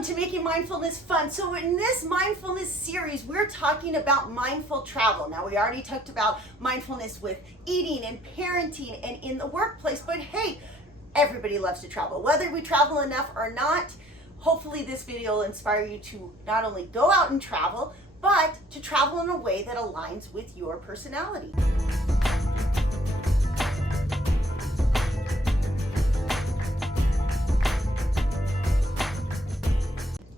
Welcome to Making Mindfulness Fun. So in this mindfulness series, we're talking about mindful travel. Now, we already talked about mindfulness with eating and parenting and in the workplace, but hey, everybody loves to travel. Whether we travel enough or not, hopefully this video will inspire you to not only go out and travel, but to travel in a way that aligns with your personality.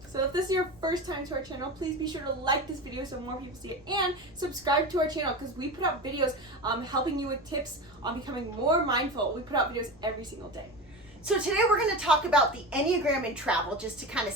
So if this is your first time to our channel, please be sure to like this video so more people see it, and subscribe to our channel because we put out videos helping you with tips on becoming more mindful. We put out videos every single day. So today we're going to talk about the Enneagram in travel, just to kind of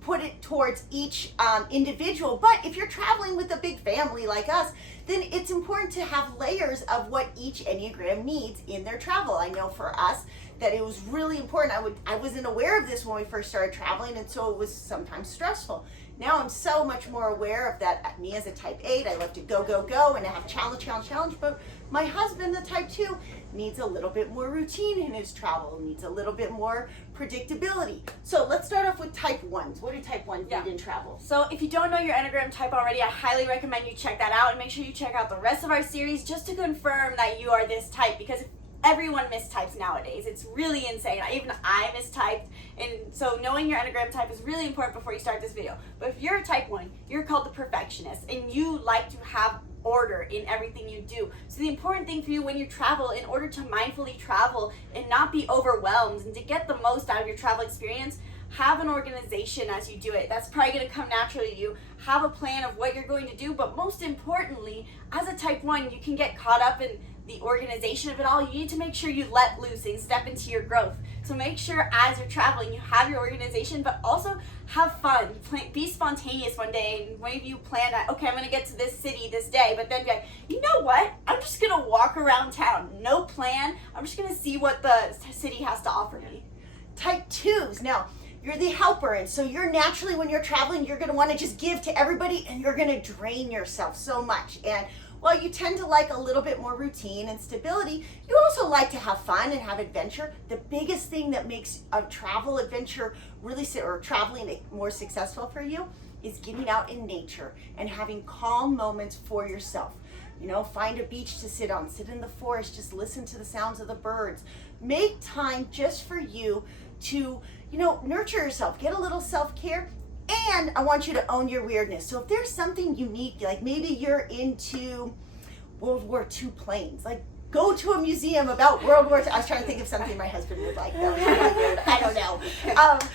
put it towards each individual. But if you're traveling with a big family like us, then it's important to have layers of what each Enneagram needs in their travel. I know for us that it was really important. I wasn't aware of this when we first started traveling, and so it was sometimes stressful. Now I'm so much more aware of that. Me as a type 8, I love to go, go, go, and I have challenge. But my husband, the type 2, needs a little bit more routine in his travel, needs a little bit more predictability. So let's start off with type 1s. What do type 1s need in travel? So if you don't know your Enneagram type already, I highly recommend you check that out, and make sure you check out the rest of our series just to confirm that you are this type, because everyone mistypes nowadays. It's really insane. Even I mistyped, and so knowing your Enneagram type is really important before you start this video. But if you're a type 1, you're called the perfectionist, and you like to have order in everything you do. So the important thing for you when you travel, in order to mindfully travel and not be overwhelmed and to get the most out of your travel experience, have an organization as you do it. That's probably going to come naturally to you. Have a plan of what you're going to do, but most importantly, as a type 1, you can get caught up in the organization of it all. You need to make sure you let loose and step into your growth. So make sure as you're traveling, you have your organization, but also have fun. Be spontaneous one day, and maybe you plan that, okay, I'm going to get to this city this day, but then be like, you know what? I'm just going to walk around town. No plan. I'm just going to see what the city has to offer me. Type 2s. Now, you're the helper, and so you're naturally, when you're traveling, you're going to want to just give to everybody, and you're going to drain yourself so much. And while you tend to like a little bit more routine and stability, you also like to have fun and have adventure. The biggest thing that makes a travel adventure or traveling more successful for you is getting out in nature and having calm moments for yourself. You know, find a beach to sit on, sit in the forest, just listen to the sounds of the birds. Make time just for you to, nurture yourself, get a little self-care. And I want you to own your weirdness. So if there's something unique, like maybe you're into World War II planes, like go to a museum about World War II. I was trying to think of something my husband would like. That was really weird. I don't know.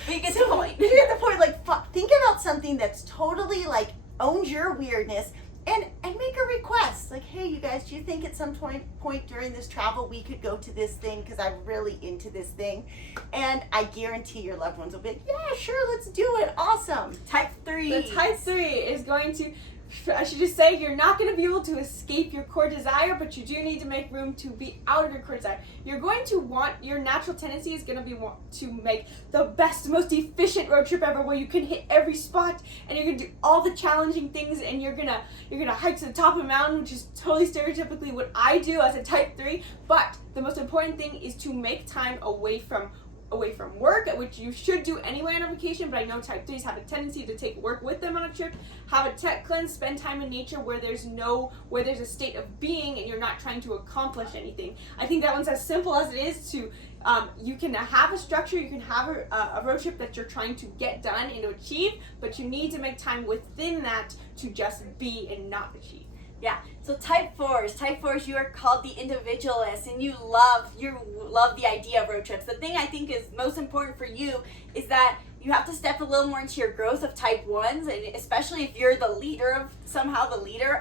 You get the point. You get the point. Like, think about something that's totally like owns your weirdness, and make a request. Like, hey, you guys, do you think at some point during this travel we could go to this thing because I'm really into this thing? And I guarantee your loved ones will be like, yeah, sure, let's do it. Awesome. Type 3. The type 3 is going to, I should just say, you're not going to be able to escape your core desire, but you do need to make room to be out of your core desire. You're going to want, your natural tendency is going to be to make the best, most efficient road trip ever, where you can hit every spot, and you're going to do all the challenging things, and you're gonna hike to the top of a mountain, which is totally stereotypically what I do as a type 3. But the most important thing is to make time away from work, which you should do anyway on a vacation, but I know type 3s have a tendency to take work with them on a trip. Have a tech cleanse, spend time in nature where there's a state of being and you're not trying to accomplish anything. I think that one's as simple as it is to, you can have a structure, you can have a road trip that you're trying to get done and to achieve, but you need to make time within that to just be and not achieve. Yeah, so type 4s, you are called the individualist, and you love the idea of road trips. The thing I think is most important for you is that you have to step a little more into your growth of type 1s, and especially if you're the leader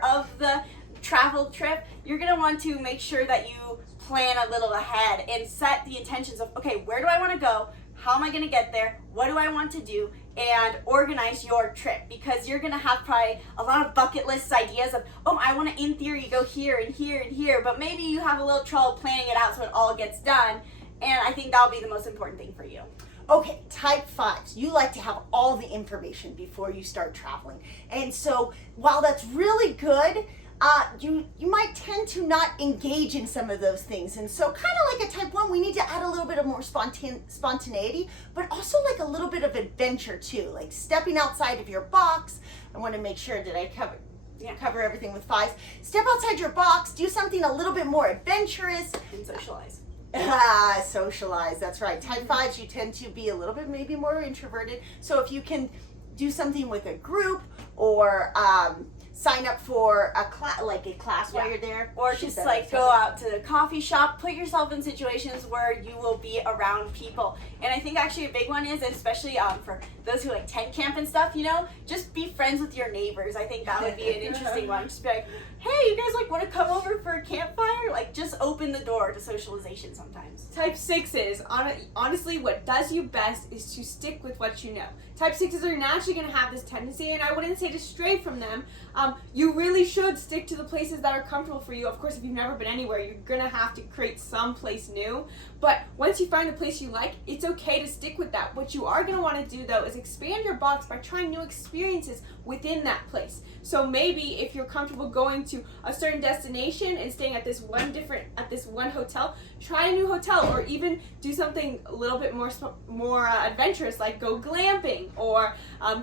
of the travel trip, you're going to want to make sure that you plan a little ahead and set the intentions of, okay, where do I want to go? How am I going to get there? What do I want to do? And organize your trip, because you're going to have probably a lot of bucket list ideas of, oh, I want to, in theory, go here and here and here, but maybe you have a little trouble planning it out so it all gets done, and I think that'll be the most important thing for you. Okay, type 5s, you like to have all the information before you start traveling. And so while that's really good, you might tend to not engage in some of those things. And so kind of like a type 1, we need to add a little bit of more spontaneity, but also like a little bit of adventure too, like stepping outside of your box. I want to make sure that I cover everything with 5s. Step outside your box, do something a little bit more adventurous. And socialize. Socialize, that's right. Type 5s, you tend to be a little bit maybe more introverted. So if you can do something with a group, or sign up for a class while you're there, or just like go out to the coffee shop, put yourself in situations where you will be around people. And I think actually a big one is, especially for those who like tent camp and stuff, you know, just be friends with your neighbors. I think that would be an interesting one. Just be like, hey, you guys like want to come over for a campfire? Like, just open the door to socialization sometimes. Type 6s, honestly, what does you best is to stick with what you know. Type 6s are naturally going to have this tendency, and I wouldn't say to stray from them. You really should stick to the places that are comfortable for you. Of course, if you've never been anywhere, you're going to have to create some place new. But once you find a place you like, it's okay to stick with that. What you are going to want to do, though, is expand your box by trying new experiences within that place. So maybe if you're comfortable going to a certain destination and staying at this one hotel, try a new hotel, or even do something a little bit more adventurous, like go glamping or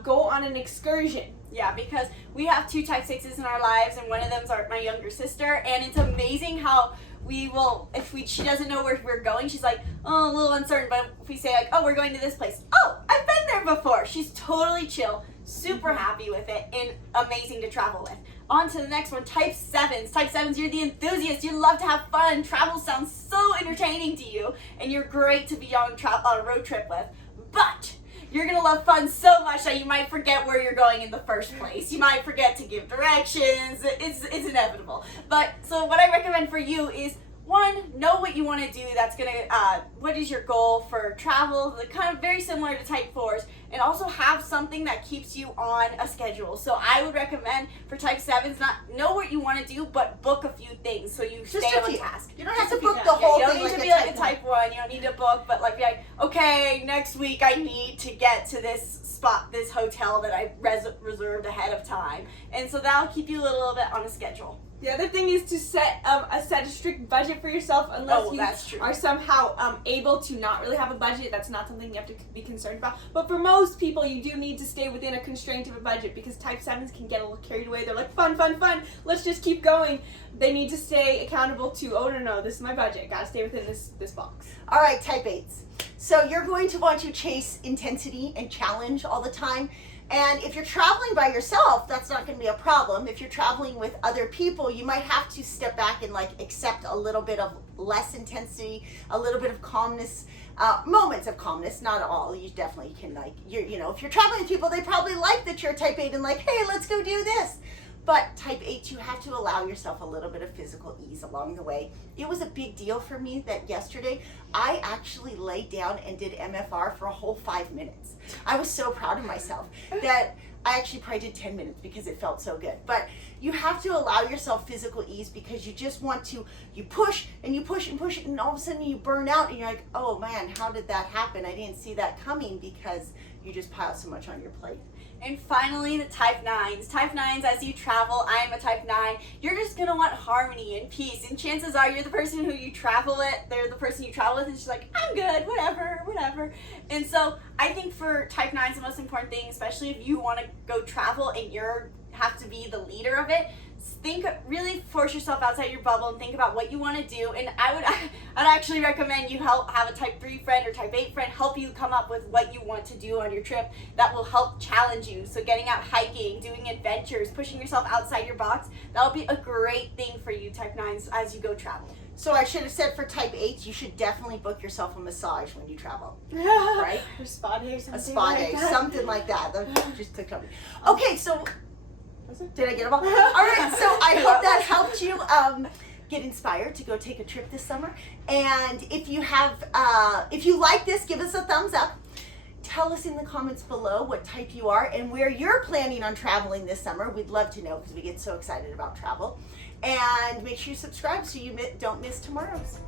go on an excursion. Yeah, because we have 2 type 6s in our lives, and one of them's my younger sister, and it's amazing how we will, she doesn't know where we're going, she's like, oh, a little uncertain, but if we say like, oh, we're going to this place, oh, I've been there before, she's totally chill, super happy with it, and amazing to travel with. On to the next one, type 7s. Type 7s, you're the enthusiast, you love to have fun, travel sounds so entertaining to you, and you're great to be on a road trip with, but you're going to love fun so much that you might forget where you're going in the first place. You might forget to give directions. It's inevitable. But so what I recommend for you is, 1, know what you want to do. That's going to, what is your goal for travel? The kind of very similar to type 4s. And also have something that keeps you on a schedule. So I would recommend for type 7s, not know what you want to do, but book a few things so you stay on task. You don't have to book the whole thing. You don't need to be like a type 1. You don't need to book, but like be like, okay, next week I need to get to this spot, this hotel that I reserved ahead of time. And so that'll keep you a little bit on a schedule. The other thing is to set a strict budget for yourself, unless you are somehow able to not really have a budget. That's not something you have to be concerned about. But for most people, you do need to stay within a constraint of a budget, because type 7s can get a little carried away. They're like, fun, let's just keep going. They need to stay accountable to, oh, no, this is my budget. Gotta stay within this box. All right, type 8s. So you're going to want to chase intensity and challenge all the time. And if you're traveling by yourself, that's not going to be a problem. If you're traveling with other people, you might have to step back and like accept a little bit of less intensity, a little bit of calmness, moments of calmness, not all. You definitely can like, you know, if you're traveling with people, they probably like that you're type 8 and like, hey, let's go do this. But type 8, you have to allow yourself a little bit of physical ease along the way. It was a big deal for me that yesterday I actually laid down and did MFR for a whole 5 minutes. I was so proud of myself that I actually probably did 10 minutes because it felt so good. But you have to allow yourself physical ease, because you just want to, you push and you push and push, and all of a sudden you burn out and you're like, oh man, how did that happen? I didn't see that coming, because you just pile so much on your plate. And finally, the type 9s. Type 9s, as you travel, I am a type 9, you're just going to want harmony and peace. And chances are you're the person who you travel with, they're the person you travel with, and she's like, I'm good, whatever. And so I think for type 9s, the most important thing, especially if you want to go travel and you have to be the leader of it, really force yourself outside your bubble and think about what you want to do. And I'd actually recommend you have a type 3 friend or type 8 friend help you come up with what you want to do on your trip that will help challenge you. So getting out hiking, doing adventures, pushing yourself outside your box, that'll be a great thing for you type 9s as you go travel. So I should have said for type 8s, you should definitely book yourself a massage when you travel, right? Or spa day or something. A spa day, something like that. Just click on me. Okay, so did I get them all? All right, so I hope that helped you get inspired to go take a trip this summer. And if you like this, give us a thumbs up. Tell us in the comments below what type you are and where you're planning on traveling this summer. We'd love to know, because we get so excited about travel. And make sure you subscribe so you don't miss tomorrow's.